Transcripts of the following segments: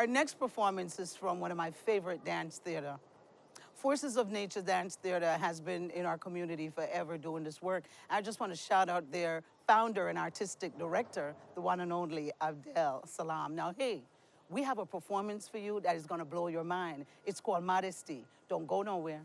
Our next performance is from one of my favorite dance theater. Forces of Nature Dance Theater has been in our community forever doing this work. I just want to shout out their founder and artistic director, the one and only Abdel Salam. Now, hey, we have a performance for you that is going to blow your mind. It's called Modesty. Don't go nowhere.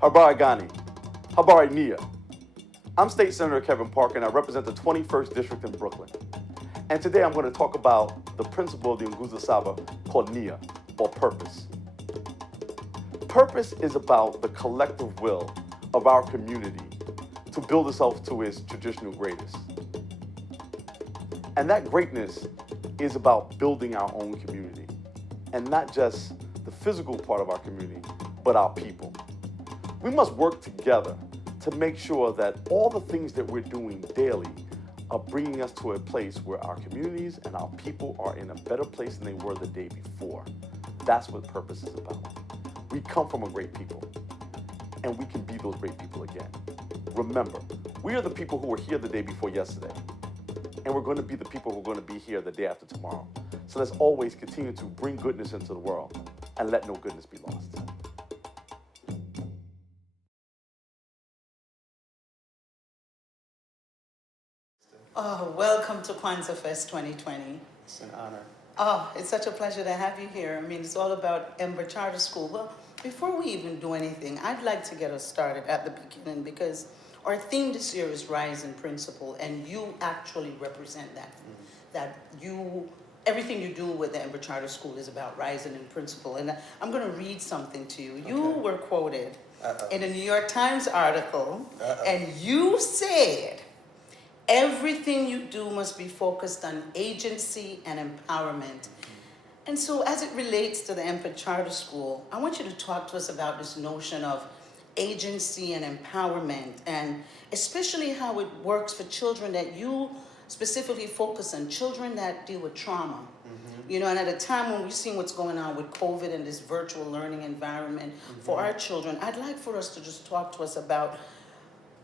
Habari Gani, Habari Nia. I'm State Senator Kevin Parker, and I represent the 21st District in Brooklyn. And today I'm going to talk about the principle of the Nguzo Saba called Nia, or purpose. Purpose is about the collective will of our community to build itself to its traditional greatest. And that greatness is about building our own community, and not just the physical part of our community, but our people. We must work together to make sure that all the things that we're doing daily are bringing us to a place where our communities and our people are in a better place than they were the day before. That's what purpose is about. We come from a great people, and we can be those great people again. Remember, we are the people who were here the day before yesterday, and we're going to be the people who are going to be here the day after tomorrow. So let's always continue to bring goodness into the world and let no goodness be lost. Oh, welcome to Kwanzaa Fest 2020. It's an honor. Oh, it's such a pleasure to have you here. I mean, it's all about Ember Charter School. Well, before we even do anything, I'd like to get us started at the beginning because our theme this year is Rise in Principle, and you actually represent that. That everything you do with the Ember Charter School is about rising in principle. And I'm going to read something to you. You were quoted in a New York Times article, and you said, everything you do must be focused on agency and empowerment. And so as it relates to the Ember Charter School, I want you to talk to us about this notion of agency and empowerment, and especially how it works for children that you specifically focus on, children that deal with trauma. You know, and at a time when we've seen what's going on with COVID and this virtual learning environment for our children, I'd like for us to just talk to us about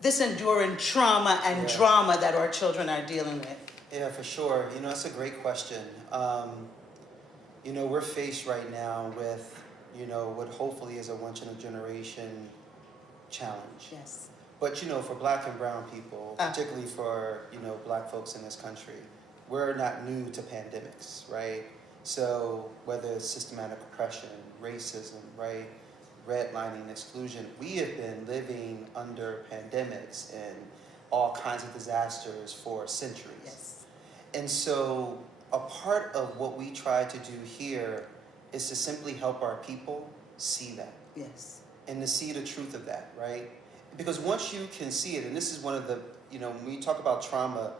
this enduring trauma and drama that our children are dealing with. Yeah, for sure. You know, that's a great question. You know, we're faced right now with, you know, what hopefully is a once-in-a-generation challenge. Yes. But, you know, for Black and brown people, particularly for, you know, Black folks in this country, we're not new to pandemics, right? So whether it's systematic oppression, racism, right, redlining, exclusion, we have been living under pandemics and all kinds of disasters for centuries. Yes. And so a part of what we try to do here is to simply help our people see that. Yes. And to see the truth of that, right? Because once you can see it, and this is one of the, you know, when we talk about trauma,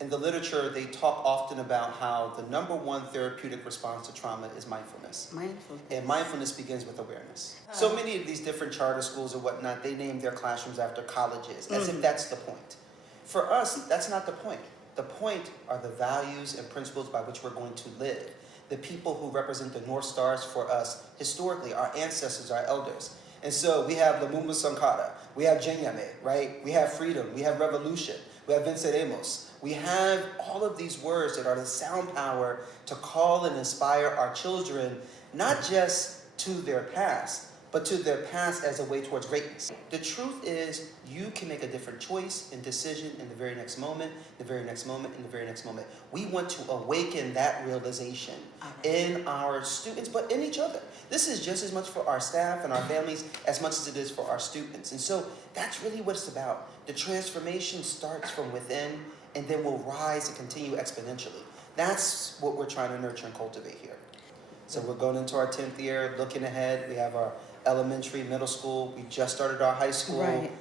in the literature, they talk often about how the #1 therapeutic response to trauma is mindfulness. Mindfulness. And mindfulness begins with awareness. So many of these different charter schools or whatnot, they name their classrooms after colleges, as if that's the point. For us, that's not the point. The point are the values and principles by which we're going to live. The people who represent the North Stars for us, historically, our ancestors, our elders. And so we have Lumumba Sankara, we have Jenyame, right? We have freedom, we have revolution, we have Venceremos. We have all of these words that are the sound power to call and inspire our children, not just to their past, but to their past as a way towards greatness. The truth is, you can make a different choice and decision in the very next moment, the very next moment, and the very next moment. We want to awaken that realization in our students, but in each other. This is just as much for our staff and our families as much as it is for our students. And so that's really what it's about. The transformation starts from within and then will rise and continue exponentially. That's what we're trying to nurture and cultivate here. So we're going into our 10th year, looking ahead. We have our elementary, middle school. We just started our high school. Right.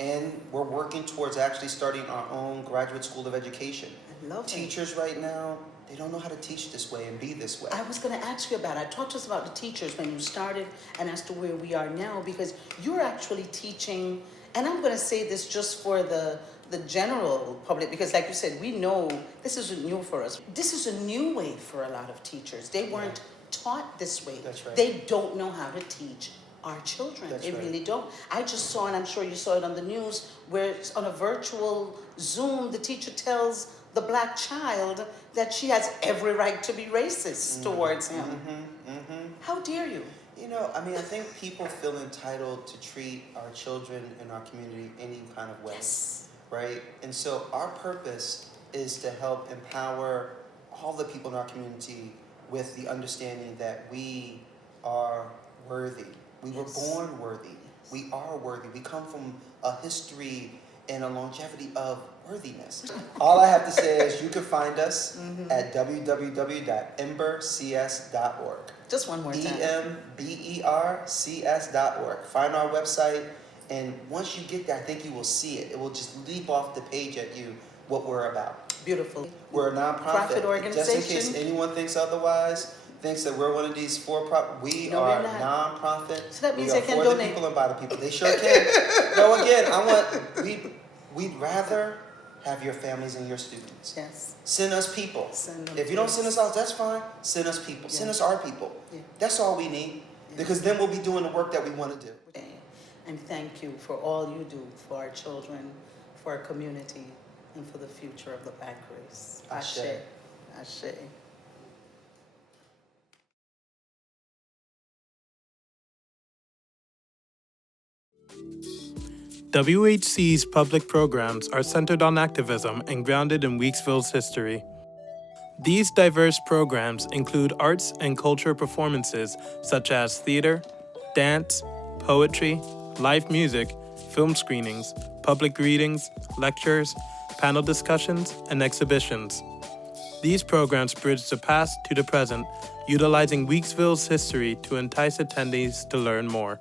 And we're working towards actually starting our own graduate school of education. I love Teachers right now, they don't know how to teach this way and be this way. I was going to ask you about it. Talk to us about the teachers when you started and as to where we are now, because you're actually teaching, and I'm going to say this just for the general public, because like you said, we know this isn't new for us. This is a new way for a lot of teachers. They weren't taught this way. That's right. They don't know how to teach our children. That's they right. really don't. I just saw, and I'm sure you saw it on the news, where on a virtual Zoom, the teacher tells the Black child that she has every right to be racist towards him. How dare you? You know, I mean, I think people feel entitled to treat our children in our community any kind of way. Yes. Right? And so our purpose is to help empower all the people in our community with the understanding that we are worthy. We were born worthy. We are worthy. We come from a history and a longevity of worthiness. All I have to say is you can find us at www.embercs.org. Just one more time. EMBERCS.org. Find our website, and once you get there, I think you will see it. It will just leap off the page at you what we're about. Beautiful. We're a nonprofit. Profit organization. Just in case anyone thinks otherwise, thinks that we're one of these for-profit. We are nonprofit. So that means we are they can for donate. the people and by the people. They sure can. No, again, we'd rather have your families and your students. Yes. Send us people. Send them If you don't to send us out, that's fine. Send us people. Send us our people. Yeah. That's all we need. Because then we'll be doing the work that we want to do. And thank you for all you do for our children, for our community, and for the future of the Black race. Ashe. Ashe. WHC's public programs are centered on activism and grounded in Weeksville's history. These diverse programs include arts and culture performances such as theater, dance, poetry, live music, film screenings, public readings, lectures, panel discussions, and exhibitions. These programs bridge the past to the present, utilizing Weeksville's history to entice attendees to learn more.